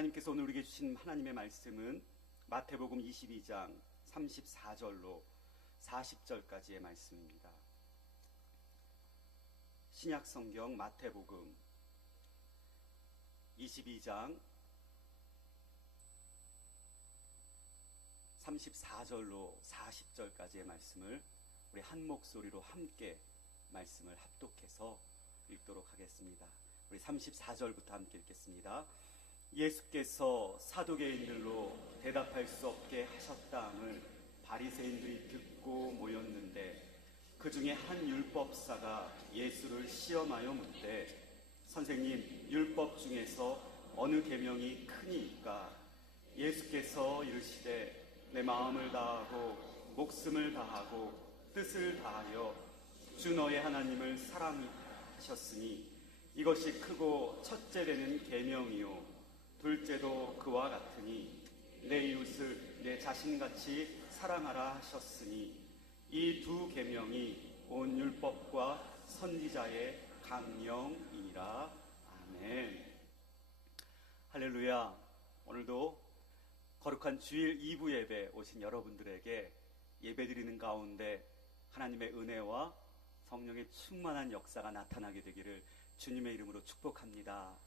하나님께서 오늘 우리에게 주신 하나님의 말씀은 마태복음 22장 34절로 40절까지의 말씀입니다. 신약성경 마태복음 22장 34절로 40절까지의 말씀을 우리 한 목소리로 함께 말씀을 합독해서 읽도록 하겠습니다. 우리 34절부터 함께 읽겠습니다. 예수께서 사두개인들로 대답할 수 없게 하셨다함을 바리새인들이 듣고 모였는데 그 중에 한 율법사가 예수를 시험하여 묻되 선생님, 율법 중에서 어느 계명이 크니이까? 예수께서 이르시되 내 마음을 다하고 목숨을 다하고 뜻을 다하여 주 너의 하나님을 사랑하셨으니 이것이 크고 첫째 되는 계명이요 둘째도 그와 같으니 내 이웃을 내 자신같이 사랑하라 하셨으니 이 두 계명이 온 율법과 선지자의 강령이니라. 아멘. 할렐루야. 오늘도 거룩한 주일 2부 예배 오신 여러분들에게 예배드리는 가운데 하나님의 은혜와 성령의 충만한 역사가 나타나게 되기를 주님의 이름으로 축복합니다.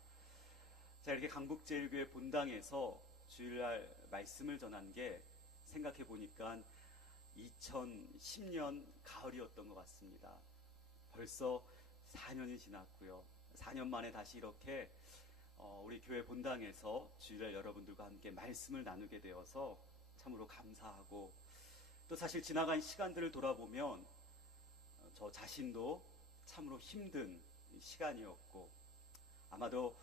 자, 이렇게 강북제일교회 본당에서 주일날 말씀을 전한 게 생각해 보니까 2010년 가을이었던 것 같습니다. 벌써 4년이 지났고요. 4년 만에 다시 이렇게 우리 교회 본당에서 주일날 여러분들과 함께 말씀을 나누게 되어서 참으로 감사하고, 또 사실 지나간 시간들을 돌아보면 저 자신도 참으로 힘든 시간이었고, 아마도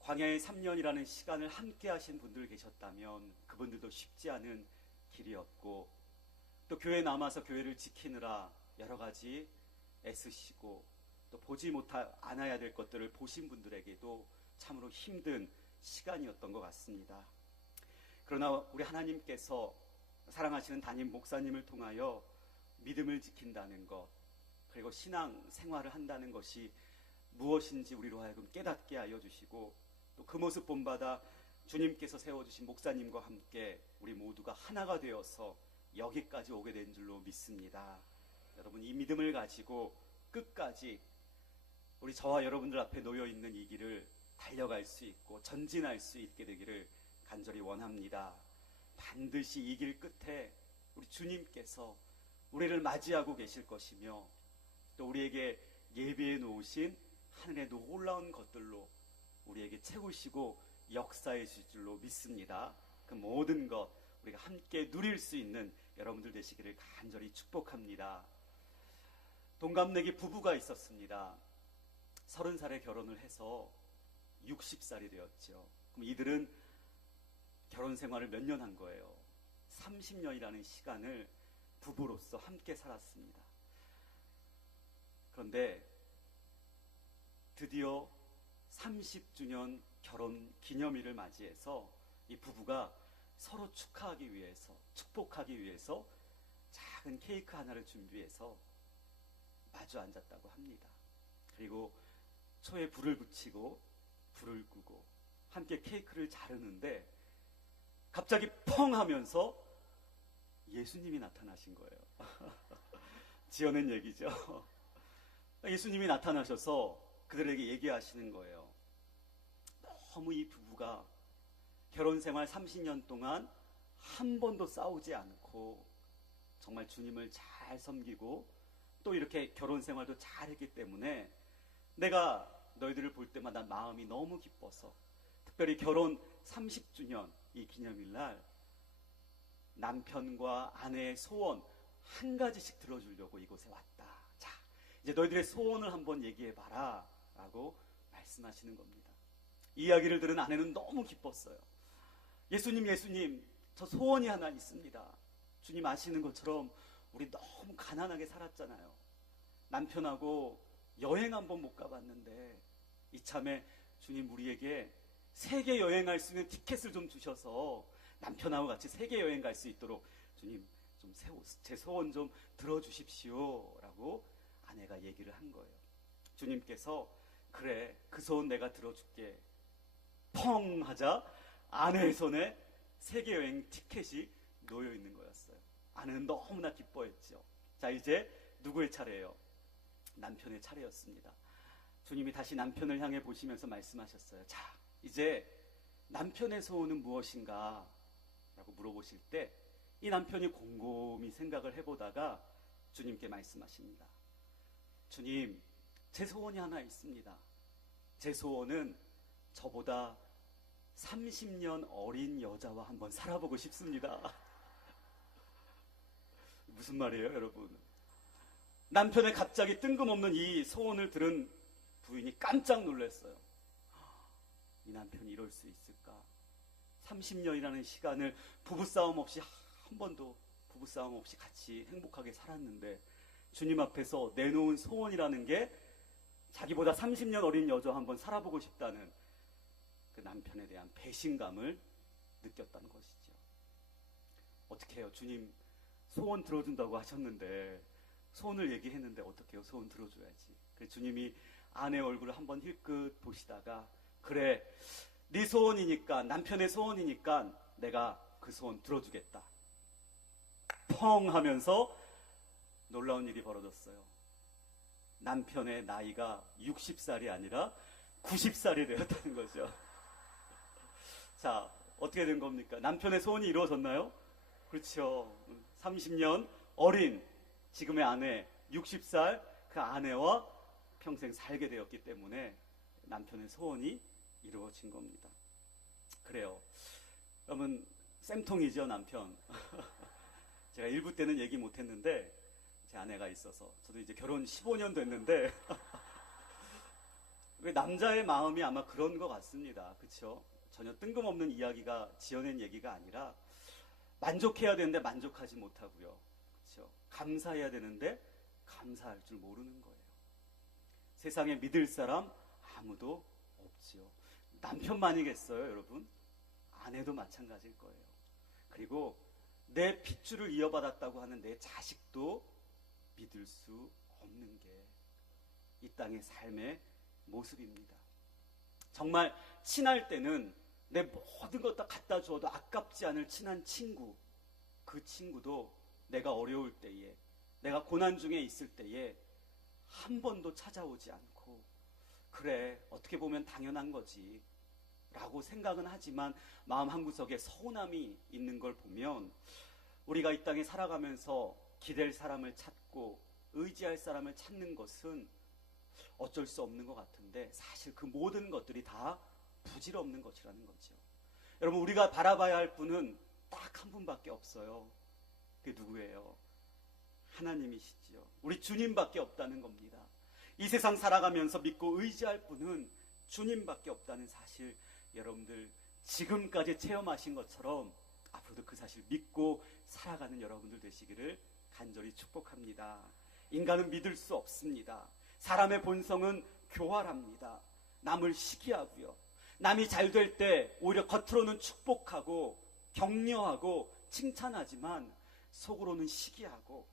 광야의 3년이라는 시간을 함께 하신 분들 계셨다면 그분들도 쉽지 않은 길이었고, 또 교회에 남아서 교회를 지키느라 여러 가지 애쓰시고 또 보지 않아야 될 것들을 보신 분들에게도 참으로 힘든 시간이었던 것 같습니다. 그러나 우리 하나님께서 사랑하시는 담임 목사님을 통하여 믿음을 지킨다는 것, 그리고 신앙 생활을 한다는 것이 무엇인지 우리로 하여금 깨닫게 하여 주시고, 또 그 모습 본받아 주님께서 세워주신 목사님과 함께 우리 모두가 하나가 되어서 여기까지 오게 된 줄로 믿습니다. 여러분, 이 믿음을 가지고 끝까지 우리 저와 여러분들 앞에 놓여있는 이 길을 달려갈 수 있고 전진할 수 있게 되기를 간절히 원합니다. 반드시 이 길 끝에 우리 주님께서 우리를 맞이하고 계실 것이며, 또 우리에게 예비해 놓으신 하늘의 놀라운 것들로 우리에게 채우시고 역사해 주실 줄로 믿습니다. 그 모든 것 우리가 함께 누릴 수 있는 여러분들 되시기를 간절히 축복합니다. 동갑내기 부부가 있었습니다. 30살에 결혼을 해서 60살이 되었죠. 그럼 이들은 결혼 생활을 몇 년 한 거예요? 30년이라는 시간을 부부로서 함께 살았습니다. 그런데 드디어 30주년 결혼 기념일을 맞이해서 이 부부가 서로 축하하기 위해서, 축복하기 위해서 작은 케이크 하나를 준비해서 마주 앉았다고 합니다. 그리고 초에 불을 붙이고 불을 끄고 함께 케이크를 자르는데 갑자기 펑 하면서 예수님이 나타나신 거예요. 지어낸 얘기죠. 예수님이 나타나셔서 그들에게 얘기하시는 거예요. 너무 이 부부가 결혼 생활 30년 동안 한 번도 싸우지 않고 정말 주님을 잘 섬기고 또 이렇게 결혼 생활도 잘 했기 때문에 내가 너희들을 볼 때마다 마음이 너무 기뻐서, 특별히 결혼 30주년 이 기념일날 남편과 아내의 소원 한 가지씩 들어주려고 이곳에 왔다. 자, 이제 너희들의 소원을 한번 얘기해봐라 라고 말씀하시는 겁니다. 이 이야기를 들은 아내는 너무 기뻤어요. 예수님, 저 소원이 하나 있습니다. 주님 아시는 것처럼 우리 너무 가난하게 살았잖아요. 남편하고 여행 한번 못 가봤는데 이참에 주님 우리에게 세계 여행할 수 있는 티켓을 좀 주셔서 남편하고 같이 세계 여행 갈 수 있도록 주님 좀 제 소원 좀 들어주십시오 라고 아내가 얘기를 한 거예요. 주님께서 그래, 그 소원 내가 들어줄게. 펑 하자 아내의 손에 세계여행 티켓이 놓여 있는 거였어요. 아내는 너무나 기뻐했죠. 자, 이제 누구의 차례예요? 남편의 차례였습니다. 주님이 다시 남편을 향해 보시면서 말씀하셨어요. 자, 이제 남편의 소원은 무엇인가? 라고 물어보실 때 이 남편이 곰곰이 생각을 해보다가 주님께 말씀하십니다. 주님, 제 소원이 하나 있습니다. 제 소원은 저보다 30년 어린 여자와 한번 살아보고 싶습니다. 무슨 말이에요, 여러분? 남편의 갑자기 뜬금없는 이 소원을 들은 부인이 깜짝 놀랐어요. 이 남편이 이럴 수 있을까? 30년이라는 시간을 부부싸움 없이 한 번도 부부싸움 없이 같이 행복하게 살았는데 주님 앞에서 내놓은 소원이라는 게 자기보다 30년 어린 여자와 한번 살아보고 싶다는 그 남편에 대한 배신감을 느꼈다는 것이죠. 어떻게 해요? 주님 소원 들어준다고 하셨는데 소원을 얘기했는데 어떻게 해요? 소원 들어줘야지. 그래서 주님이 아내 얼굴을 한번 힐끗 보시다가 그래, 네 소원이니까, 남편의 소원이니까 내가 그 소원 들어주겠다. 펑 하면서 놀라운 일이 벌어졌어요. 남편의 나이가 60살이 아니라 90살이 되었다는 거죠. 자, 어떻게 된 겁니까? 남편의 소원이 이루어졌나요? 그렇죠. 30년 어린 지금의 아내, 60살 그 아내와 평생 살게 되었기 때문에 남편의 소원이 이루어진 겁니다. 그래요. 여러분, 쌤통이죠, 남편. 제가 일부 때는 얘기 못했는데 제 아내가 있어서 저도 이제 결혼 15년 됐는데 왜 남자의 마음이 아마 그런 것 같습니다. 그렇죠? 전혀 뜬금없는 이야기가 지어낸 얘기가 아니라 만족해야 되는데 만족하지 못하고요. 그렇죠? 감사해야 되는데 감사할 줄 모르는 거예요. 세상에 믿을 사람 아무도 없지요. 남편만이겠어요, 여러분? 아내도 마찬가지일 거예요. 그리고 내 핏줄을 이어받았다고 하는 내 자식도 믿을 수 없는 게 이 땅의 삶의 모습입니다. 정말 친할 때는 내 모든 것 다 갖다 주어도 아깝지 않을 친한 친구, 그 친구도 내가 어려울 때에, 내가 고난 중에 있을 때에 한 번도 찾아오지 않고 그래, 어떻게 보면 당연한 거지 라고 생각은 하지만 마음 한구석에 서운함이 있는 걸 보면 우리가 이 땅에 살아가면서 기댈 사람을 찾고 의지할 사람을 찾는 것은 어쩔 수 없는 것 같은데 사실 그 모든 것들이 다 부질없는 것이라는 거죠. 여러분, 우리가 바라봐야 할 분은 딱 한 분밖에 없어요. 그게 누구예요? 하나님이시지요. 우리 주님밖에 없다는 겁니다. 이 세상 살아가면서 믿고 의지할 분은 주님밖에 없다는 사실, 여러분들 지금까지 체험하신 것처럼 앞으로도 그 사실 믿고 살아가는 여러분들 되시기를 간절히 축복합니다. 인간은 믿을 수 없습니다. 사람의 본성은 교활합니다. 남을 시기하고요. 남이 잘 될 때 오히려 겉으로는 축복하고 격려하고 칭찬하지만 속으로는 시기하고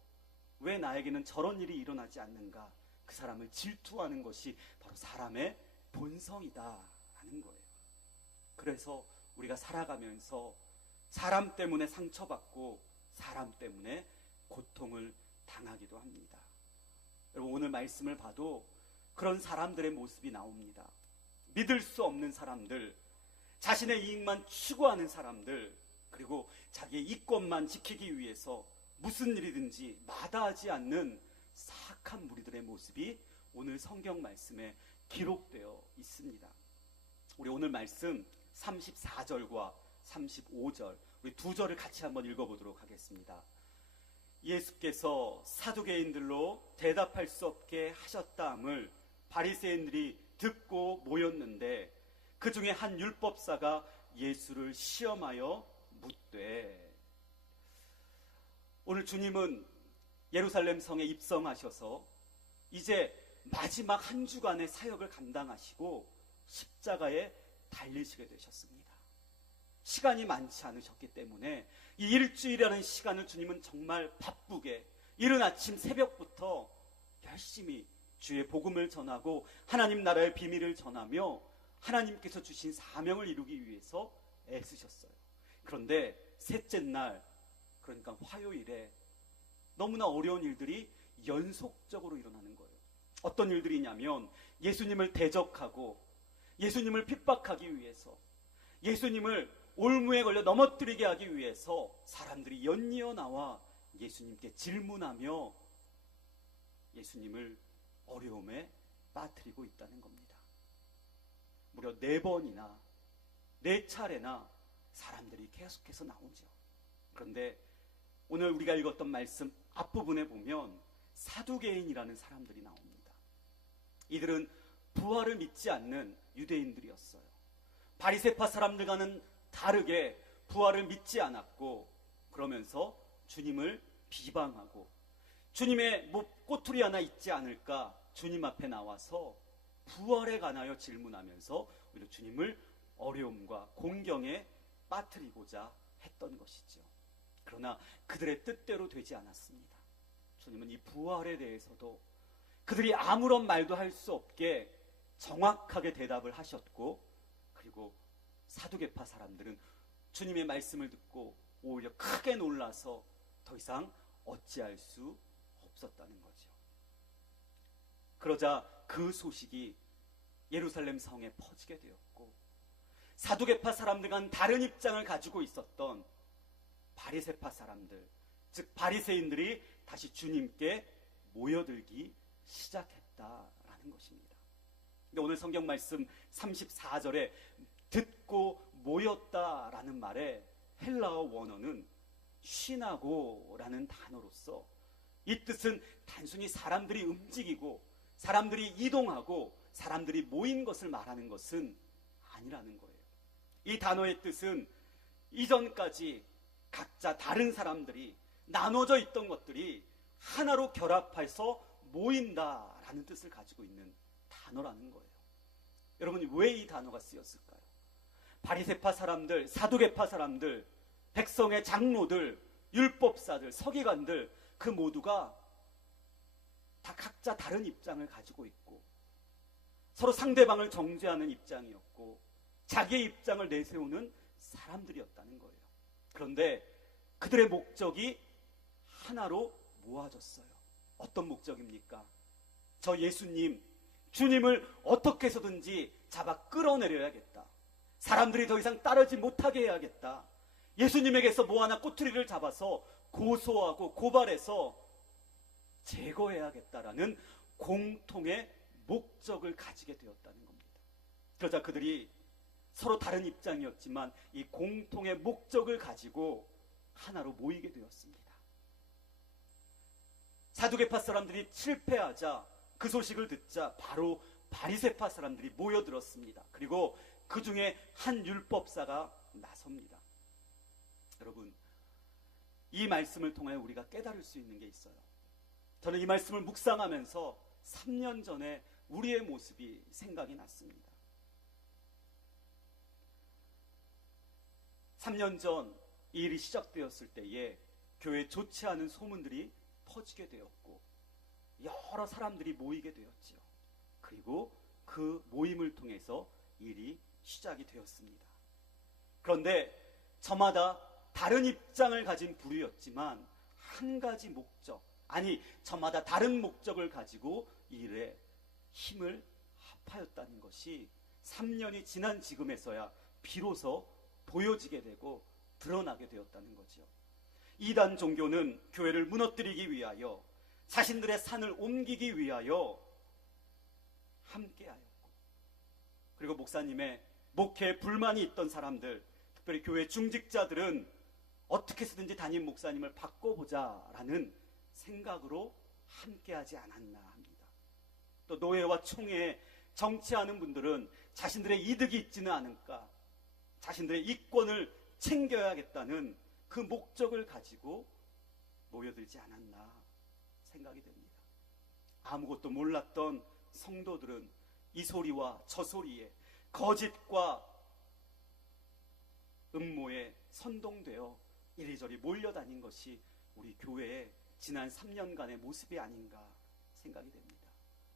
왜 나에게는 저런 일이 일어나지 않는가, 그 사람을 질투하는 것이 바로 사람의 본성이다 하는 거예요. 그래서 우리가 살아가면서 사람 때문에 상처받고 사람 때문에 고통을 당하기도 합니다. 여러분, 오늘 말씀을 봐도 그런 사람들의 모습이 나옵니다. 믿을 수 없는 사람들, 자신의 이익만 추구하는 사람들, 그리고 자기의 이권만 지키기 위해서 무슨 일이든지 마다하지 않는 사악한 무리들의 모습이 오늘 성경 말씀에 기록되어 있습니다. 우리 오늘 말씀 34절과 35절, 우리 두 절을 같이 한번 읽어보도록 하겠습니다. 예수께서 사두개인들로 대답할 수 없게 하셨다함을 바리새인들이 듣고 모였는데 그 중에 한 율법사가 예수를 시험하여 묻되, 오늘 주님은 예루살렘 성에 입성하셔서 이제 마지막 한 주간의 사역을 감당하시고 십자가에 달리시게 되셨습니다. 시간이 많지 않으셨기 때문에 이 일주일이라는 시간을 주님은 정말 바쁘게 이른 아침 새벽부터 열심히 주의 복음을 전하고 하나님 나라의 비밀을 전하며 하나님께서 주신 사명을 이루기 위해서 애쓰셨어요. 그런데 셋째 날, 그러니까 화요일에 너무나 어려운 일들이 연속적으로 일어나는 거예요. 어떤 일들이냐면 예수님을 대적하고 예수님을 핍박하기 위해서, 예수님을 올무에 걸려 넘어뜨리게 하기 위해서 사람들이 연이어 나와 예수님께 질문하며 예수님을 어려움에 빠뜨리고 있다는 겁니다. 무려 4번이나 4차례나 사람들이 계속해서 나오죠. 그런데 오늘 우리가 읽었던 말씀 앞부분에 보면 사두개인이라는 사람들이 나옵니다. 이들은 부활을 믿지 않는 유대인들이었어요. 바리새파 사람들과는 다르게 부활을 믿지 않았고, 그러면서 주님을 비방하고 주님의 꼬투리 하나 있지 않을까 주님 앞에 나와서 부활에 관하여 질문하면서 오히려 주님을 어려움과 공경에 빠뜨리고자 했던 것이죠. 그러나 그들의 뜻대로 되지 않았습니다. 주님은 이 부활에 대해서도 그들이 아무런 말도 할 수 없게 정확하게 대답을 하셨고, 그리고 사두개파 사람들은 주님의 말씀을 듣고 오히려 크게 놀라서 더 이상 어찌할 수 없었다는 거죠. 그러자 그 소식이 예루살렘 성에 퍼지게 되었고, 사두개파 사람들과는 다른 입장을 가지고 있었던 바리새파 사람들, 즉 바리새인들이 다시 주님께 모여들기 시작했다라는 것입니다. 근데 오늘 성경 말씀 34절에 듣고 모였다라는 말의 헬라어 원어는 쉬나고라는 단어로서, 이 뜻은 단순히 사람들이 움직이고 사람들이 이동하고 사람들이 모인 것을 말하는 것은 아니라는 거예요. 이 단어의 뜻은 이전까지 각자 다른 사람들이 나눠져 있던 것들이 하나로 결합해서 모인다라는 뜻을 가지고 있는 단어라는 거예요. 여러분, 왜 이 단어가 쓰였을까요? 바리새파 사람들, 사두개파 사람들, 백성의 장로들, 율법사들, 서기관들, 그 모두가 다 각자 다른 입장을 가지고 있고 서로 상대방을 정죄하는 입장이었고 자기의 입장을 내세우는 사람들이었다는 거예요. 그런데 그들의 목적이 하나로 모아졌어요. 어떤 목적입니까? 저 예수님, 주님을 어떻게 해서든지 잡아 끌어내려야겠다. 사람들이 더 이상 따르지 못하게 해야겠다. 예수님에게서 뭐 하나 꼬투리를 잡아서 고소하고 고발해서 제거해야겠다라는 공통의 목적을 가지게 되었다는 겁니다. 그러자 그들이 서로 다른 입장이었지만 이 공통의 목적을 가지고 하나로 모이게 되었습니다. 사두개파 사람들이 실패하자 그 소식을 듣자 바로 바리새파 사람들이 모여들었습니다. 그리고 그 중에 한 율법사가 나섭니다. 여러분, 이 말씀을 통해 우리가 깨달을 수 있는 게 있어요. 저는 이 말씀을 묵상하면서 3년 전에 우리의 모습이 생각이 났습니다. 3년 전 이 일이 시작되었을 때에 교회에 좋지 않은 소문들이 퍼지게 되었고 여러 사람들이 모이게 되었지요. 그리고 그 모임을 통해서 일이 시작이 되었습니다. 그런데 저마다 다른 입장을 가진 부류였지만 한 가지 목적, 아니 저마다 다른 목적을 가지고 이 일에 힘을 합하였다는 것이 3년이 지난 지금에서야 비로소 보여지게 되고 드러나게 되었다는 거죠. 이단 종교는 교회를 무너뜨리기 위하여, 자신들의 산을 옮기기 위하여 함께하였고, 그리고 목사님의 목회에 불만이 있던 사람들, 특별히 교회 중직자들은 어떻게 해서든지 담임 목사님을 바꿔보자라는 생각으로 함께하지 않았나 합니다. 또 노예와 총회에 정치하는 분들은 자신들의 이득이 있지는 않을까, 자신들의 이권을 챙겨야겠다는 그 목적을 가지고 모여들지 않았나 생각이 됩니다. 아무것도 몰랐던 성도들은 이 소리와 저 소리에, 거짓과 음모에 선동되어 이리저리 몰려다닌 것이 우리 교회의 지난 3년간의 모습이 아닌가 생각이 됩니다.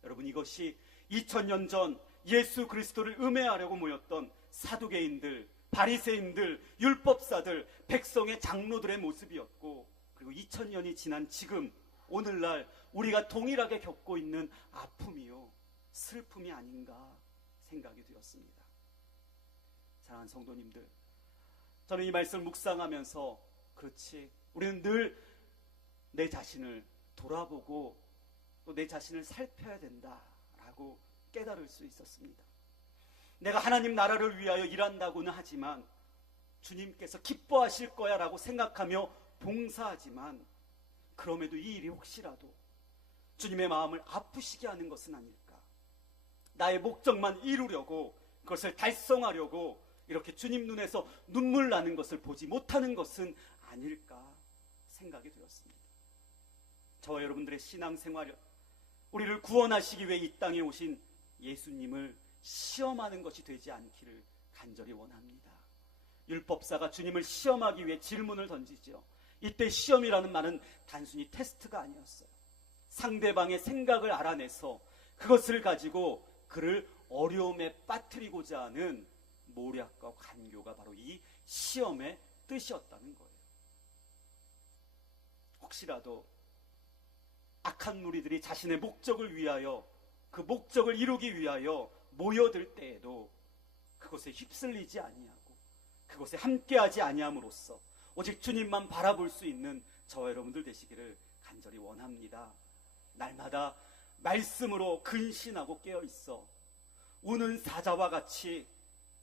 여러분, 이것이 2000년 전 예수 그리스도를 음해하려고 모였던 사두개인들, 바리새인들, 율법사들, 백성의 장로들의 모습이었고, 그리고 2000년이 지난 지금 오늘날 우리가 동일하게 겪고 있는 아픔이요, 슬픔이 아닌가 생각이 되었습니다. 사랑하는 성도님들, 저는 이 말씀을 묵상하면서 그렇지, 우리는 늘 내 자신을 돌아보고 또 내 자신을 살펴야 된다라고 깨달을 수 있었습니다. 내가 하나님 나라를 위하여 일한다고는 하지만, 주님께서 기뻐하실 거야 라고 생각하며 봉사하지만, 그럼에도 이 일이 혹시라도 주님의 마음을 아프시게 하는 것은 아닐까, 나의 목적만 이루려고, 그것을 달성하려고 이렇게 주님 눈에서 눈물 나는 것을 보지 못하는 것은 아닐까 생각이 되었습니다. 저와 여러분들의 신앙생활, 우리를 구원하시기 위해 이 땅에 오신 예수님을 시험하는 것이 되지 않기를 간절히 원합니다. 율법사가 주님을 시험하기 위해 질문을 던지죠. 이때 시험이라는 말은 단순히 테스트가 아니었어요. 상대방의 생각을 알아내서 그것을 가지고 그를 어려움에 빠뜨리고자 하는 모략과 간교가 바로 이 시험의 뜻이었다는 거예요. 혹시라도 악한 무리들이 자신의 목적을 위하여, 그 목적을 이루기 위하여 모여들 때에도 그것에 휩쓸리지 아니하고 그것에 함께하지 아니함으로써 오직 주님만 바라볼 수 있는 저와 여러분들 되시기를 간절히 원합니다. 날마다 말씀으로 근신하고 깨어있어 우는 사자와 같이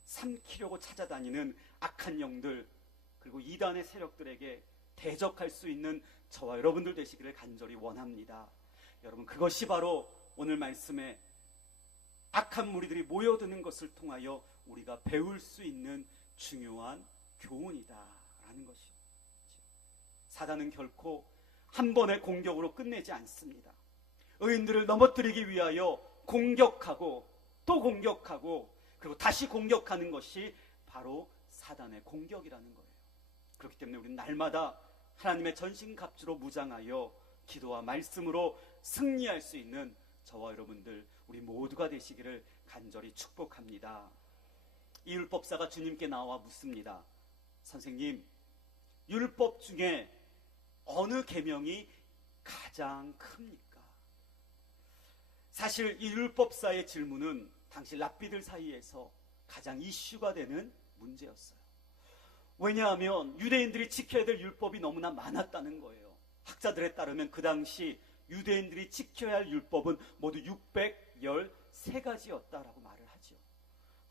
삼키려고 찾아다니는 악한 영들, 그리고 이단의 세력들에게 대적할 수 있는 저와 여러분들 되시기를 간절히 원합니다. 여러분, 그것이 바로 오늘 말씀에 악한 무리들이 모여드는 것을 통하여 우리가 배울 수 있는 중요한 교훈이다라는 것이죠. 사단은 결코 한 번의 공격으로 끝내지 않습니다. 의인들을 넘어뜨리기 위하여 공격하고 또 공격하고 그리고 다시 공격하는 것이 바로 사단의 공격이라는 거예요. 그렇기 때문에 우리는 날마다 하나님의 전신갑주로 무장하여 기도와 말씀으로 승리할 수 있는 저와 여러분들, 우리 모두가 되시기를 간절히 축복합니다. 이 율법사가 주님께 나와 묻습니다. 선생님, 율법 중에 어느 계명이 가장 큽니까? 사실 이 율법사의 질문은 당시 랍비들 사이에서 가장 이슈가 되는 문제였어요. 왜냐하면 유대인들이 지켜야 될 율법이 너무나 많았다는 거예요. 학자들에 따르면 그 당시 유대인들이 지켜야 할 율법은 모두 613가지였다라고 말을 하죠.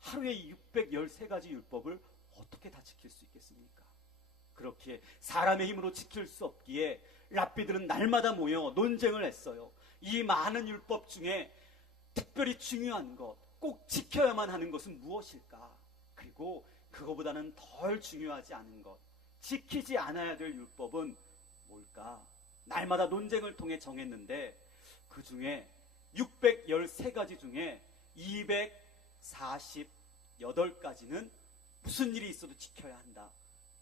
하루에 613가지 율법을 어떻게 다 지킬 수 있겠습니까? 그렇게 사람의 힘으로 지킬 수 없기에 랍비들은 날마다 모여 논쟁을 했어요. 이 많은 율법 중에 특별히 중요한 것, 꼭 지켜야만 하는 것은 무엇일까? 그리고 그거보다는 덜 중요하지 않은 것, 지키지 않아야 될 율법은 뭘까? 날마다 논쟁을 통해 정했는데 그 중에 613가지 중에 248가지는 무슨 일이 있어도 지켜야 한다,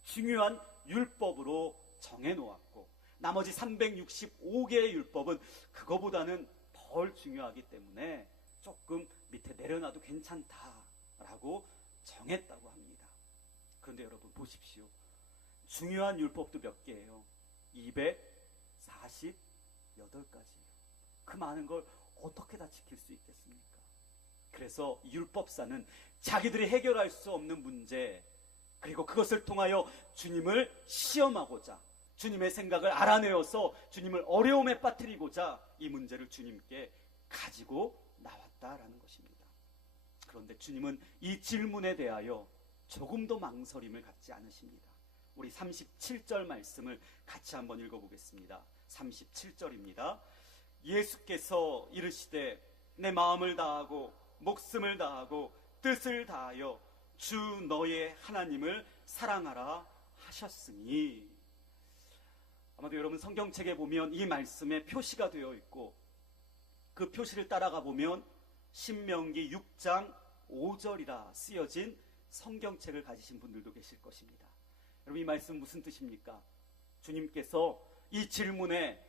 중요한 율법으로 정해놓았고, 나머지 365개의 율법은 그거보다는 덜 중요하기 때문에 조금 밑에 내려놔도 괜찮다라고 정했다고 합니다. 그런데 여러분 보십시오. 중요한 율법도 몇 개예요? 248가지예요. 그 많은 걸 어떻게 다 지킬 수 있겠습니까? 그래서 율법사는 자기들이 해결할 수 없는 문제, 그리고 그것을 통하여 주님을 시험하고자, 주님의 생각을 알아내어서 주님을 어려움에 빠뜨리고자 이 문제를 주님께 가지고 나왔다라는 것입니다. 그런데 주님은 이 질문에 대하여 조금도 망설임을 갖지 않으십니다. 우리 37절 말씀을 같이 한번 읽어보겠습니다. 37절입니다. 예수께서 이르시되 내 마음을 다하고 목숨을 다하고 뜻을 다하여 주 너의 하나님을 사랑하라 하셨으니. 아마도 여러분 성경책에 보면 이 말씀에 표시가 되어 있고, 그 표시를 따라가 보면 신명기 6장 5절이라 쓰여진 성경책을 가지신 분들도 계실 것입니다. 여러분, 이 말씀 무슨 뜻입니까? 주님께서 이 질문에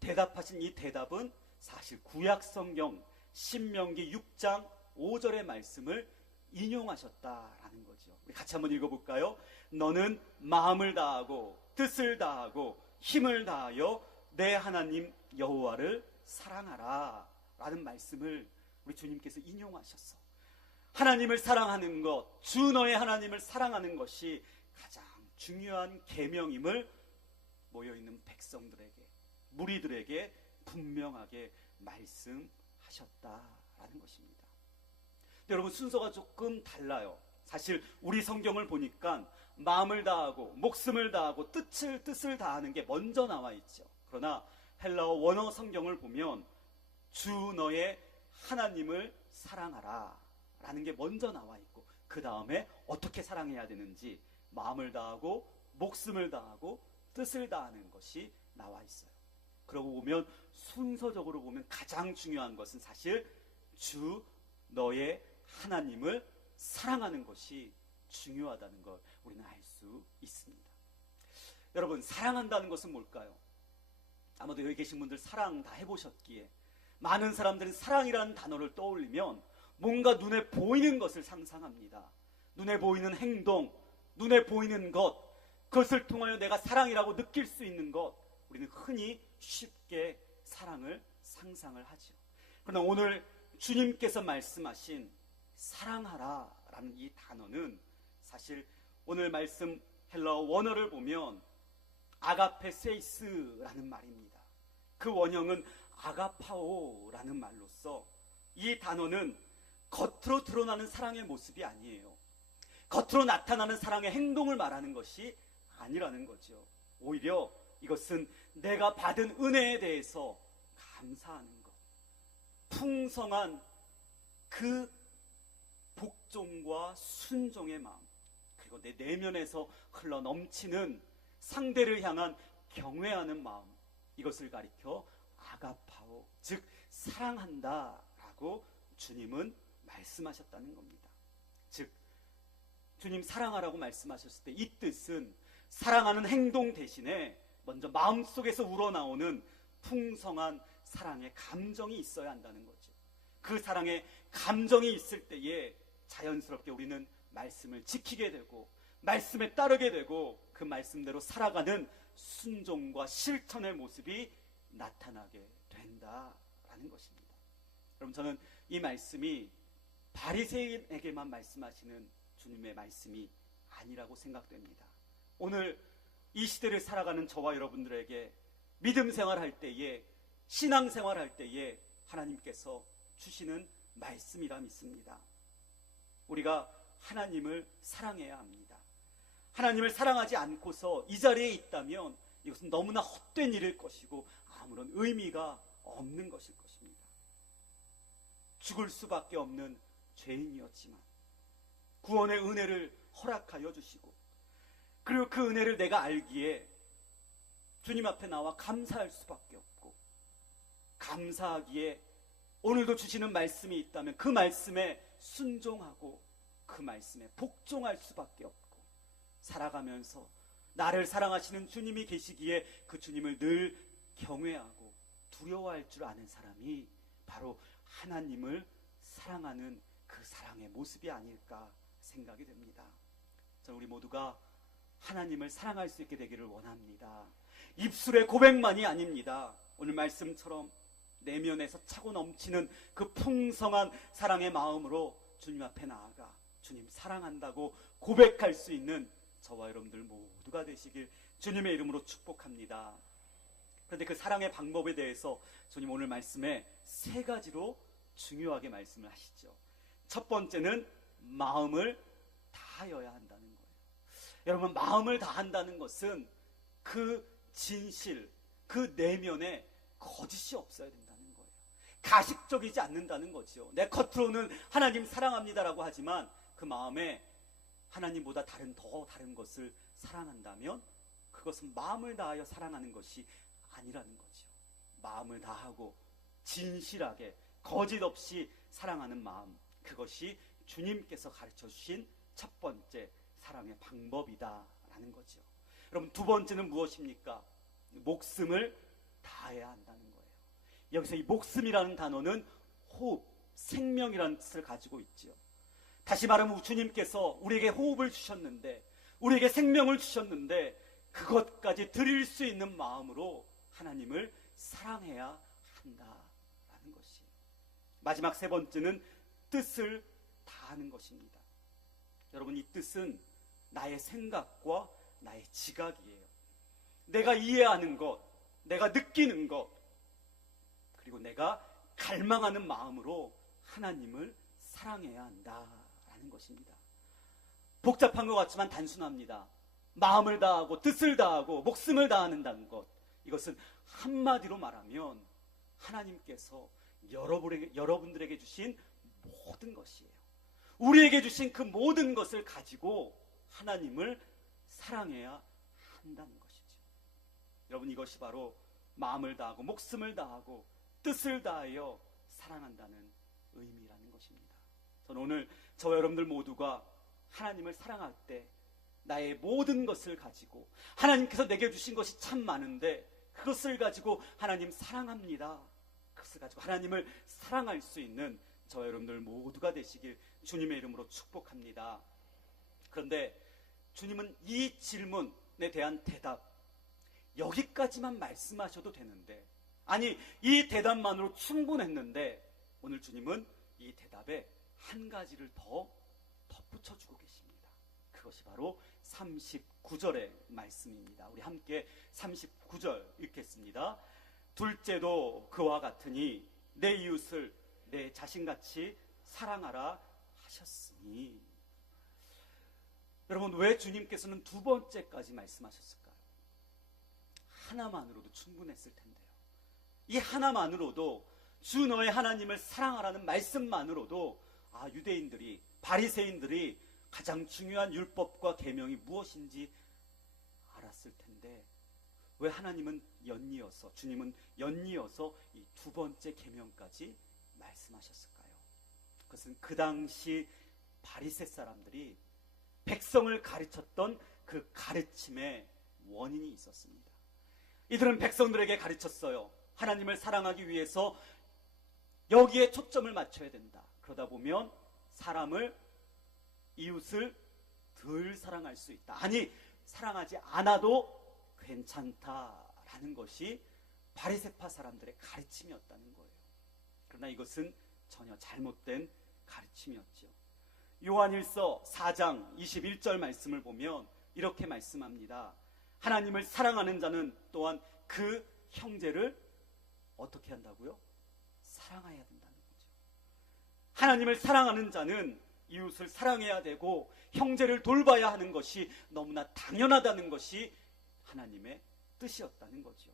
대답하신 이 대답은 사실 구약 성경 신명기 6장 5절의 말씀을 인용하셨다라는 거죠. 우리 같이 한번 읽어볼까요? 너는 마음을 다하고 뜻을 다하고 힘을 다하여 내 하나님 여호와를 사랑하라 라는 말씀을 우리 주님께서 인용하셨어. 하나님을 사랑하는 것, 주 너의 하나님을 사랑하는 것이 가장 중요한 계명임을 모여있는 백성들에게, 무리들에게 분명하게 말씀하셨다라는 것입니다. 여러분, 순서가 조금 달라요. 사실 우리 성경을 보니까 마음을 다하고 목숨을 다하고 뜻을 다하는 게 먼저 나와 있죠. 그러나 헬라어 원어 성경을 보면 주 너의 하나님을 사랑하라 라는 게 먼저 나와 있고, 그 다음에 어떻게 사랑해야 되는지 마음을 다하고 목숨을 다하고 뜻을 다하는 것이 나와 있어요. 그러고 보면 순서적으로 보면 가장 중요한 것은 사실 주 너의 하나님을 사랑하는 것이 중요하다는 걸 우리는 알 수 있습니다. 여러분, 사랑한다는 것은 뭘까요? 아마도 여기 계신 분들 사랑 다 해보셨기에 많은 사람들은 사랑이라는 단어를 떠올리면 뭔가 눈에 보이는 것을 상상합니다. 눈에 보이는 행동, 눈에 보이는 것, 그것을 통하여 내가 사랑이라고 느낄 수 있는 것, 우리는 흔히 쉽게 사랑을 상상을 하죠. 그러나 오늘 주님께서 말씀하신 사랑하라 라는 이 단어는 사실 오늘 말씀 헬라어 원어를 보면 아가페세이스라는 말입니다. 그 원형은 아가파오라는 말로써 이 단어는 겉으로 드러나는 사랑의 모습이 아니에요. 겉으로 나타나는 사랑의 행동을 말하는 것이 아니라는 거죠. 오히려 이것은 내가 받은 은혜에 대해서 감사하는 것, 풍성한 그 복종과 순종의 마음, 그리고 내 내면에서 흘러 넘치는 상대를 향한 경외하는 마음, 이것을 가리켜 아가파오, 즉 사랑한다라고 주님은 말씀하셨다는 겁니다. 즉 주님 사랑하라고 말씀하셨을 때 이 뜻은 사랑하는 행동 대신에 먼저 마음속에서 우러나오는 풍성한 사랑의 감정이 있어야 한다는 거죠. 그 사랑의 감정이 있을 때에 자연스럽게 우리는 말씀을 지키게 되고 말씀에 따르게 되고 그 말씀대로 살아가는 순종과 실천의 모습이 나타나게 된다라는 것입니다. 그럼 저는 이 말씀이 바리새인에게만 말씀하시는 주님의 말씀이 아니라고 생각됩니다. 오늘 이 시대를 살아가는 저와 여러분들에게 믿음 생활할 때에, 신앙 생활할 때에 하나님께서 주시는 말씀이라 믿습니다. 우리가 하나님을 사랑해야 합니다. 하나님을 사랑하지 않고서 이 자리에 있다면 이것은 너무나 헛된 일일 것이고 아무런 의미가 없는 것일 것입니다. 죽을 수밖에 없는 죄인이었지만 구원의 은혜를 허락하여 주시고, 그리고 그 은혜를 내가 알기에 주님 앞에 나와 감사할 수밖에 없고, 감사하기에 오늘도 주시는 말씀이 있다면 그 말씀에 순종하고 그 말씀에 복종할 수밖에 없고, 살아가면서 나를 사랑하시는 주님이 계시기에 그 주님을 늘 경외하고 두려워할 줄 아는 사람이 바로 하나님을 사랑하는 그 사랑의 모습이 아닐까 생각이 됩니다. 저는 우리 모두가 하나님을 사랑할 수 있게 되기를 원합니다. 입술의 고백만이 아닙니다. 오늘 말씀처럼 내면에서 차고 넘치는 그 풍성한 사랑의 마음으로 주님 앞에 나아가 주님 사랑한다고 고백할 수 있는 저와 여러분들 모두가 되시길 주님의 이름으로 축복합니다. 그런데 그 사랑의 방법에 대해서 주님 오늘 말씀에 세 가지로 중요하게 말씀을 하시죠. 첫 번째는 마음을 다하여야 한다는 거예요. 여러분, 마음을 다한다는 것은 그 진실, 그 내면에 거짓이 없어야 된다는 거예요. 가식적이지 않는다는 거죠. 내 겉으로는 하나님 사랑합니다라고 하지만 그 마음에 하나님보다 더 다른 것을 사랑한다면 그것은 마음을 다하여 사랑하는 것이 아니라는 거죠. 마음을 다하고 진실하게 거짓 없이 사랑하는 마음, 그것이 주님께서 가르쳐 주신 첫 번째 사랑의 방법이다라는 거죠. 여러분, 두 번째는 무엇입니까? 목숨을 다해야 한다는 거예요. 여기서 이 목숨이라는 단어는 호흡, 생명이라는 뜻을 가지고 있지요. 다시 말하면 주님께서 우리에게 호흡을 주셨는데, 우리에게 생명을 주셨는데, 그것까지 드릴 수 있는 마음으로 하나님을 사랑해야 한다라는 것이에요. 마지막 세 번째는 뜻을 다하는 것입니다. 여러분, 이 뜻은 나의 생각과 나의 지각이에요. 내가 이해하는 것, 내가 느끼는 것, 그리고 내가 갈망하는 마음으로 하나님을 사랑해야 한다라는 것입니다. 복잡한 것 같지만 단순합니다. 마음을 다하고 뜻을 다하고 목숨을 다하는다는 것, 이것은 한마디로 말하면 하나님께서 여러분들에게 주신 모든 것이에요. 우리에게 주신 그 모든 것을 가지고 하나님을 사랑해야 한다는 것이죠. 여러분, 이것이 바로 마음을 다하고 목숨을 다하고 뜻을 다하여 사랑한다는 의미라는 것입니다. 저는 오늘 저와 여러분들 모두가 하나님을 사랑할 때 나의 모든 것을 가지고, 하나님께서 내게 주신 것이 참 많은데 그것을 가지고 하나님 사랑합니다, 그것을 가지고 하나님을 사랑할 수 있는 저와 여러분들 모두가 되시길 주님의 이름으로 축복합니다. 그런데 주님은 이 질문에 대한 대답, 여기까지만 말씀하셔도 되는데, 아니, 이 대답만으로 충분했는데 오늘 주님은 이 대답에 한 가지를 더 덧붙여주고 계십니다. 그것이 바로 39절의 말씀입니다. 우리 함께 39절 읽겠습니다. 둘째도 그와 같으니 내 이웃을 내 자신같이 사랑하라 하셨으니. 여러분, 왜 주님께서는 두 번째까지 말씀하셨을까요? 하나만으로도 충분했을 텐데요. 이 하나만으로도, 주 너의 하나님을 사랑하라는 말씀만으로도 유대인들이, 바리새인들이 가장 중요한 율법과 계명이 무엇인지 알았을 텐데, 왜 하나님은 연이어서, 주님은 연이어서 이 두 번째 계명까지 말씀하셨을까요? 그것은 그 당시 바리새 사람들이 백성을 가르쳤던 그 가르침에 원인이 있었습니다. 이들은 백성들에게 가르쳤어요. 하나님을 사랑하기 위해서 여기에 초점을 맞춰야 된다. 그러다 보면 사람을, 이웃을 덜 사랑할 수 있다. 아니, 사랑하지 않아도 괜찮다라는 것이 바리새파 사람들의 가르침이었다는 거예요. 그러나 이것은 전혀 잘못된 가르침이었죠. 요한일서 4장 21절 말씀을 보면 이렇게 말씀합니다. 하나님을 사랑하는 자는 또한 그 형제를 어떻게 한다고요? 사랑해야 된다는 거죠. 하나님을 사랑하는 자는 이웃을 사랑해야 되고 형제를 돌봐야 하는 것이 너무나 당연하다는 것이 하나님의 뜻이었다는 거죠.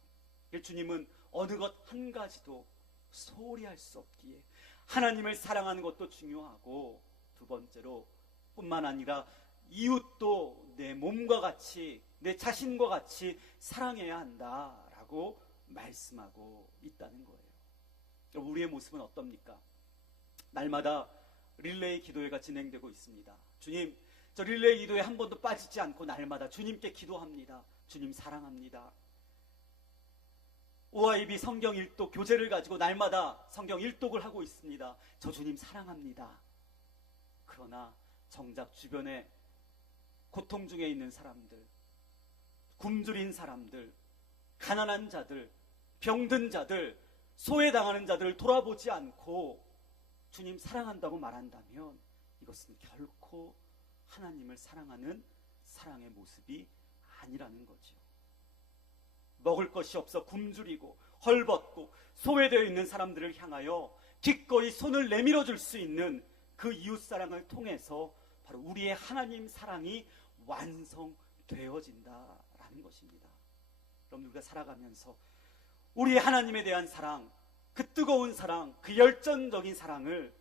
주님은 어느 것 한 가지도 소홀히 할 수 없기에 하나님을 사랑하는 것도 중요하고, 두 번째로 뿐만 아니라 이웃도 내 몸과 같이, 내 자신과 같이 사랑해야 한다라고 말씀하고 있다는 거예요. 우리의 모습은 어떻습니까? 날마다 릴레이 기도회가 진행되고 있습니다. 주님, 저 릴레이 기도회 한 번도 빠지지 않고 날마다 주님께 기도합니다. 주님 사랑합니다. OIB 성경 일독 교재를 가지고 날마다 성경 일독을 하고 있습니다. 저 주님 사랑합니다. 그러나 정작 주변에 고통 중에 있는 사람들, 굶주린 사람들, 가난한 자들, 병든 자들, 소외당하는 자들을 돌아보지 않고 주님 사랑한다고 말한다면 이것은 결코 하나님을 사랑하는 사랑의 모습이 아니라는 거죠. 먹을 것이 없어 굶주리고 헐벗고 소외되어 있는 사람들을 향하여 기꺼이 손을 내밀어 줄 수 있는 그 이웃사랑을 통해서 바로 우리의 하나님 사랑이 완성되어진다라는 것입니다. 여러분, 우리가 살아가면서 우리의 하나님에 대한 사랑, 그 뜨거운 사랑, 그 열정적인 사랑을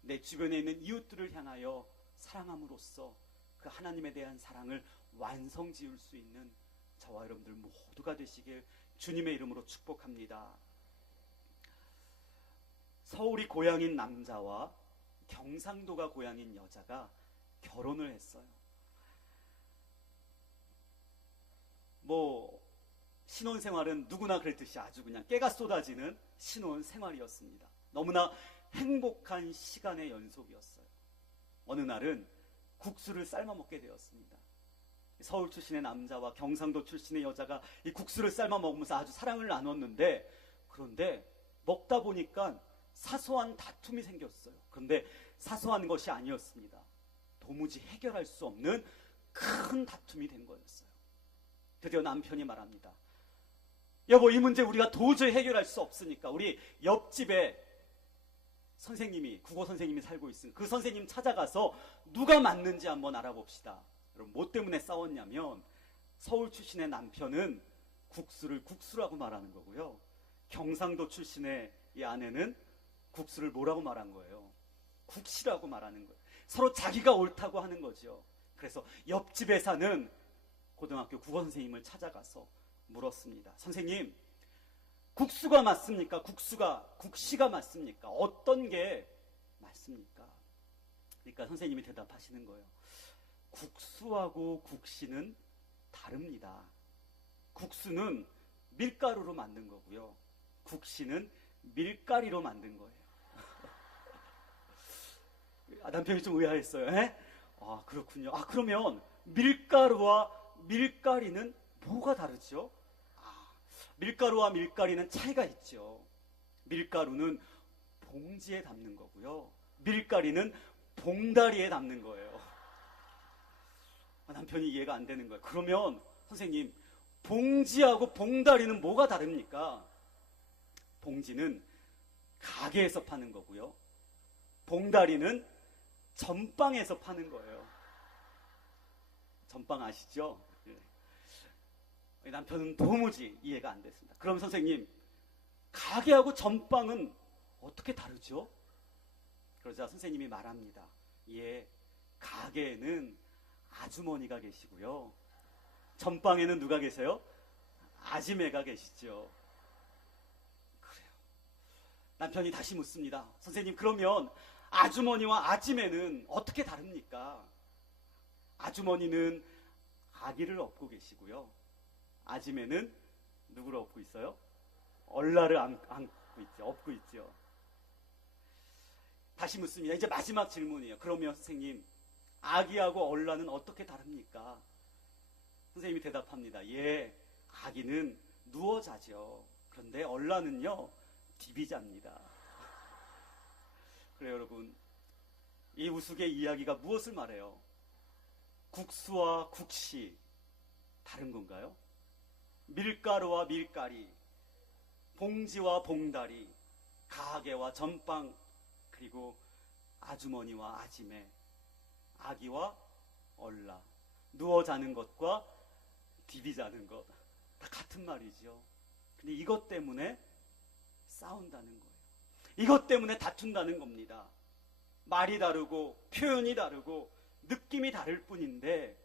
내 주변에 있는 이웃들을 향하여 사랑함으로써 그 하나님에 대한 사랑을 완성 지을 수 있는 저와 여러분들 모두가 되시길 주님의 이름으로 축복합니다. 서울이 고향인 남자와 경상도가 고향인 여자가 결혼을 했어요. 신혼생활은 누구나 그랬듯이 아주 그냥 깨가 쏟아지는 신혼생활이었습니다. 너무나 행복한 시간의 연속이었어요. 어느 날은 국수를 삶아 먹게 되었습니다. 서울 출신의 남자와 경상도 출신의 여자가 이 국수를 삶아 먹으면서 아주 사랑을 나눴는데, 그런데 먹다 보니까 사소한 다툼이 생겼어요. 그런데 사소한 것이 아니었습니다. 도무지 해결할 수 없는 큰 다툼이 된 거였어요. 드디어 남편이 말합니다. 여보, 이 문제 우리가 도저히 해결할 수 없으니까 우리 옆집에 선생님이, 국어 선생님이 살고 있으니 그 선생님 찾아가서 누가 맞는지 한번 알아봅시다. 여러분, 뭐 때문에 싸웠냐면 서울 출신의 남편은 국수를 국수라고 말하는 거고요, 경상도 출신의 이 아내는 국수를 뭐라고 말한 거예요? 국시라고 말하는 거예요. 서로 자기가 옳다고 하는 거죠. 그래서 옆집에 사는 고등학교 국어 선생님을 찾아가서 물었습니다. 선생님, 국수가 맞습니까? 국시가 맞습니까? 어떤 게 맞습니까? 그러니까 선생님이 대답하시는 거예요. 국수하고 국시는 다릅니다. 국수는 밀가루로 만든 거고요, 국시는 밀가리로 만든 거예요. 남편이 좀 의아했어요. 아, 그렇군요. 아, 그러면 밀가루와 밀가리는 뭐가 다르죠? 밀가루와 밀가리는 차이가 있죠. 밀가루는 봉지에 담는 거고요, 밀가리는 봉다리에 담는 거예요. 남편이 이해가 안 되는 거예요. 그러면 선생님, 봉지하고 봉다리는 뭐가 다릅니까? 봉지는 가게에서 파는 거고요, 봉다리는 전방에서 파는 거예요. 전방 아시죠? 남편은 도무지 이해가 안 됐습니다. 그럼 선생님, 가게하고 전방은 어떻게 다르죠? 그러자 선생님이 말합니다. 예, 가게에는 아주머니가 계시고요, 전방에는 누가 계세요? 아지매가 계시죠. 그래요. 남편이 다시 묻습니다. 선생님, 그러면 아주머니와 아지매는 어떻게 다릅니까? 아주머니는 아기를 업고 계시고요, 아지매는 누구를 업고 있어요? 얼라를 안고 있죠. 업고 있죠. 다시 묻습니다. 이제 마지막 질문이에요. 그러면 선생님, 아기하고 얼라는 어떻게 다릅니까? 선생님이 대답합니다. 예, 아기는 누워 자죠. 그런데 얼라는요, 디비자입니다. 그래요, 여러분. 이 우스개 이야기가 무엇을 말해요? 국수와 국시 다른 건가요? 밀가루와 밀가리, 봉지와 봉다리, 가게와 전방, 그리고 아주머니와 아지매, 아기와 얼라, 누워 자는 것과 디비 자는 것, 다 같은 말이죠. 근데 이것 때문에 싸운다는 거예요. 이것 때문에 다툰다는 겁니다. 말이 다르고 표현이 다르고 느낌이 다를 뿐인데,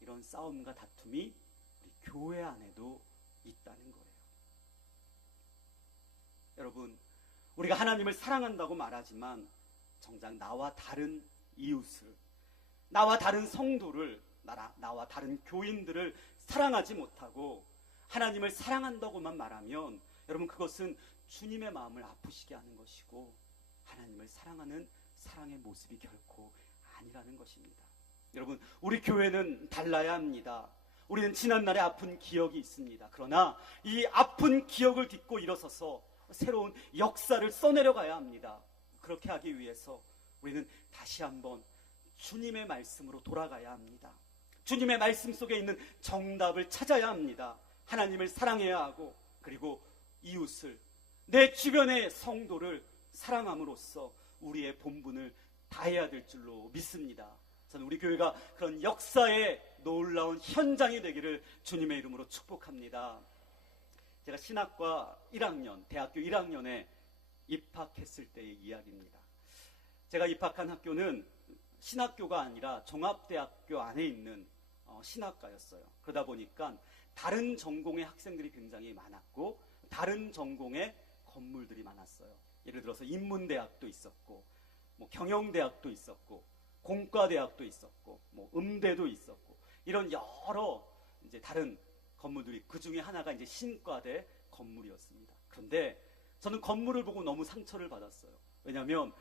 이런 싸움과 다툼이 우리 교회 안에도 있다는 거예요. 여러분, 우리가 하나님을 사랑한다고 말하지만 정작 나와 다른 이웃을, 나와 다른 성도를, 나와 다른 교인들을 사랑하지 못하고 하나님을 사랑한다고만 말하면, 여러분, 그것은 주님의 마음을 아프시게 하는 것이고 하나님을 사랑하는 사랑의 모습이 결코 아니라는 것입니다. 여러분, 우리 교회는 달라야 합니다. 우리는 지난날의 아픈 기억이 있습니다. 그러나 이 아픈 기억을 딛고 일어서서 새로운 역사를 써내려가야 합니다. 그렇게 하기 위해서 우리는 다시 한번 주님의 말씀으로 돌아가야 합니다. 주님의 말씀 속에 있는 정답을 찾아야 합니다. 하나님을 사랑해야 하고, 그리고 이웃을, 내 주변의 성도를 사랑함으로써 우리의 본분을 다해야 될 줄로 믿습니다. 저는 우리 교회가 그런 역사의 놀라운 현장이 되기를 주님의 이름으로 축복합니다. 제가 신학과 1학년, 대학교 1학년에 입학했을 때의 이야기입니다. 제가 입학한 학교는 신학교가 아니라 종합대학교 안에 있는 신학과였어요. 그러다 보니까 다른 전공의 학생들이 굉장히 많았고, 다른 전공의 건물들이 많았어요. 예를 들어서 인문대학도 있었고, 경영대학도 있었고, 공과대학도 있었고, 음대도 있었고, 이런 여러 이제 다른 건물들이, 그 중에 하나가 이제 신과대 건물이었습니다. 그런데 저는 건물을 보고 너무 상처를 받았어요. 왜냐하면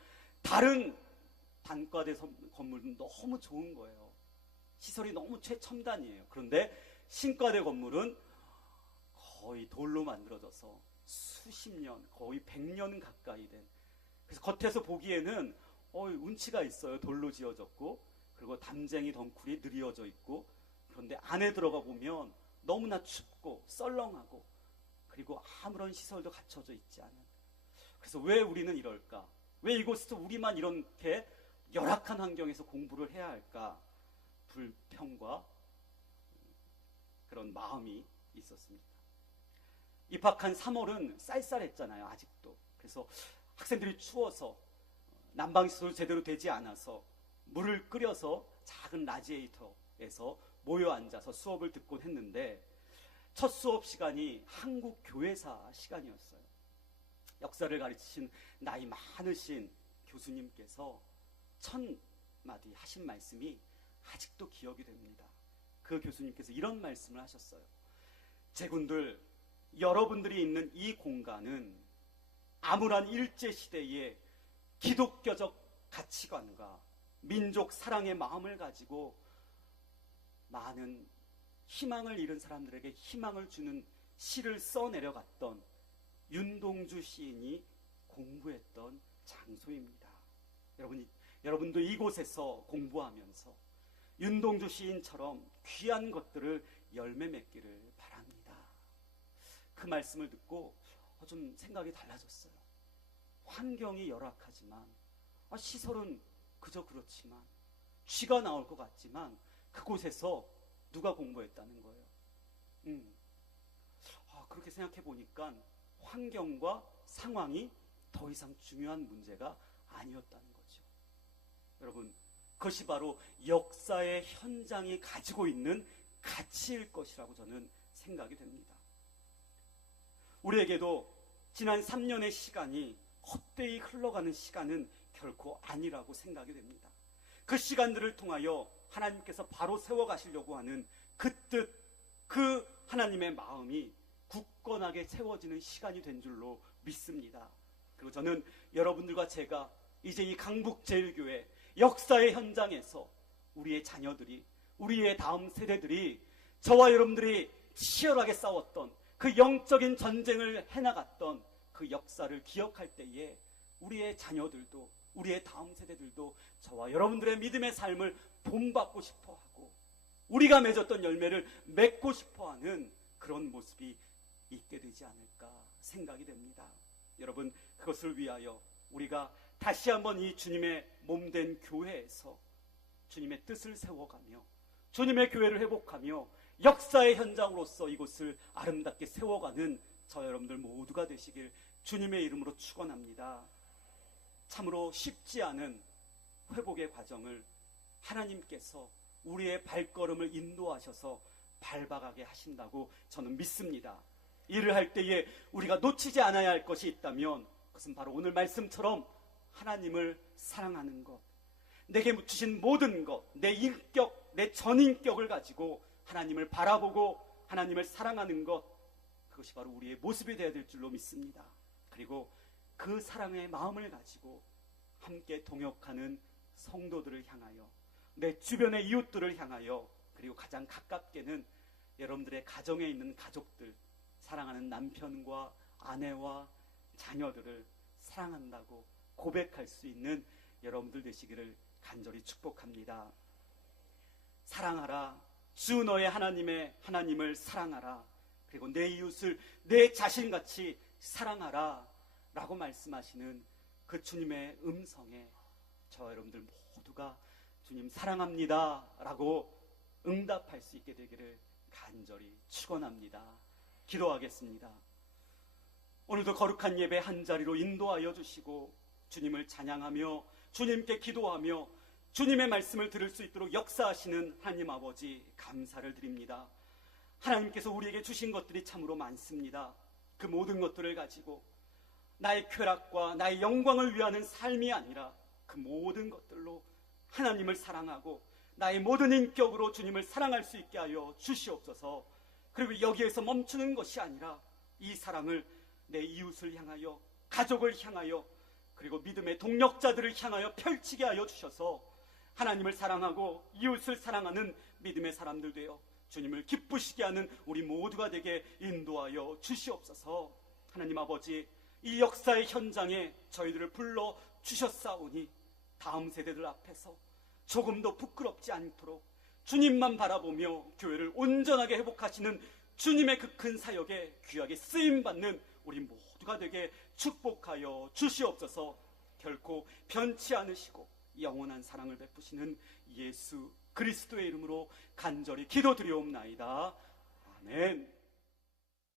다른 단과대 건물은 너무 좋은 거예요. 시설이 너무 최첨단이에요. 그런데 신과대 건물은 거의 돌로 만들어져서 수십 년, 거의 100년 가까이 된, 그래서 겉에서 보기에는 운치가 있어요. 돌로 지어졌고, 그리고 담쟁이 덩쿨이 느리어져 있고, 그런데 안에 들어가 보면 너무나 춥고 썰렁하고, 그리고 아무런 시설도 갖춰져 있지 않은. 그래서 왜 우리는 이럴까? 왜 이곳에서 우리만 이렇게 열악한 환경에서 공부를 해야 할까? 불평과 그런 마음이 있었습니다. 입학한 3월은 쌀쌀했잖아요. 아직도. 그래서 학생들이 추워서 난방시설도 제대로 되지 않아서 물을 끓여서 작은 라지에이터에서 모여 앉아서 수업을 듣곤 했는데, 첫 수업 시간이 한국 교회사 시간이었어요. 역사를 가르치신 나이 많으신 교수님께서 첫 마디 하신 말씀이 아직도 기억이 됩니다. 그 교수님께서 이런 말씀을 하셨어요. 제군들, 여러분들이 있는 이 공간은 암울한 일제시대의 기독교적 가치관과 민족 사랑의 마음을 가지고 많은 희망을 잃은 사람들에게 희망을 주는 시를 써내려갔던 윤동주 시인이 공부했던 장소입니다. 여러분도 이곳에서 공부하면서 윤동주 시인처럼 귀한 것들을 열매 맺기를 바랍니다. 그 말씀을 듣고 좀 생각이 달라졌어요. 환경이 열악하지만, 시설은 그저 그렇지만, 쥐가 나올 것 같지만 그곳에서 누가 공부했다는 거예요. 그렇게 생각해 보니까 환경과 상황이 더 이상 중요한 문제가 아니었다는 거죠. 여러분, 그것이 바로 역사의 현장이 가지고 있는 가치일 것이라고 저는 생각이 됩니다. 우리에게도 지난 3년의 시간이 헛되이 흘러가는 시간은 결코 아니라고 생각이 됩니다. 그 시간들을 통하여 하나님께서 바로 세워가시려고 하는 그 뜻, 그 하나님의 마음이 굳건하게 세워지는 시간이 된 줄로 믿습니다. 그리고 저는 여러분들과 제가 이제 이 강북제일교회 역사의 현장에서 우리의 자녀들이, 우리의 다음 세대들이, 저와 여러분들이 치열하게 싸웠던 그 영적인 전쟁을 해나갔던 그 역사를 기억할 때에 우리의 자녀들도, 우리의 다음 세대들도 저와 여러분들의 믿음의 삶을 본받고 싶어하고 우리가 맺었던 열매를 맺고 싶어하는 그런 모습이 있게 되지 않을까 생각이 됩니다. 여러분, 그것을 위하여 우리가 다시 한번 이 주님의 몸된 교회에서 주님의 뜻을 세워가며 주님의 교회를 회복하며 역사의 현장으로서 이곳을 아름답게 세워가는 저 여러분들 모두가 되시길 주님의 이름으로 축원합니다. 참으로 쉽지 않은 회복의 과정을 하나님께서 우리의 발걸음을 인도하셔서 밟아가게 하신다고 저는 믿습니다. 일을 할 때에 우리가 놓치지 않아야 할 것이 있다면 그것은 바로 오늘 말씀처럼 하나님을 사랑하는 것, 내게 주신 모든 것, 내 인격, 내 전인격을 가지고 하나님을 바라보고 하나님을 사랑하는 것, 그것이 바로 우리의 모습이 되어야 될 줄로 믿습니다. 그리고 그 사랑의 마음을 가지고 함께 동역하는 성도들을 향하여, 내 주변의 이웃들을 향하여, 그리고 가장 가깝게는 여러분들의 가정에 있는 가족들, 사랑하는 남편과 아내와 자녀들을 사랑한다고 고백할 수 있는 여러분들 되시기를 간절히 축복합니다. 사랑하라. 주 너의 하나님을 사랑하라. 그리고 내 이웃을 내 자신같이 사랑하라 라고 말씀하시는 그 주님의 음성에 저 여러분들 모두가 주님 사랑합니다 라고 응답할 수 있게 되기를 간절히 축원합니다. 기도하겠습니다. 오늘도 거룩한 예배 한 자리로 인도하여 주시고 주님을 찬양하며 주님께 기도하며 주님의 말씀을 들을 수 있도록 역사하시는 하나님 아버지, 감사를 드립니다. 하나님께서 우리에게 주신 것들이 참으로 많습니다. 그 모든 것들을 가지고 나의 쾌락과 나의 영광을 위하는 삶이 아니라 그 모든 것들로 하나님을 사랑하고 나의 모든 인격으로 주님을 사랑할 수 있게 하여 주시옵소서. 그리고 여기에서 멈추는 것이 아니라 이 사랑을 내 이웃을 향하여, 가족을 향하여, 그리고 믿음의 동력자들을 향하여 펼치게 하여 주셔서 하나님을 사랑하고 이웃을 사랑하는 믿음의 사람들 되어 주님을 기쁘시게 하는 우리 모두가 되게 인도하여 주시옵소서. 하나님 아버지, 이 역사의 현장에 저희들을 불러 주셨사오니 다음 세대들 앞에서 조금도 부끄럽지 않도록 주님만 바라보며 교회를 온전하게 회복하시는 주님의 그 큰 사역에 귀하게 쓰임받는 우리 모두가 되게 축복하여 주시옵소서. 결코 변치 않으시고 영원한 사랑을 베푸시는 예수 그리스도의 이름으로 간절히 기도드리옵나이다. 아멘.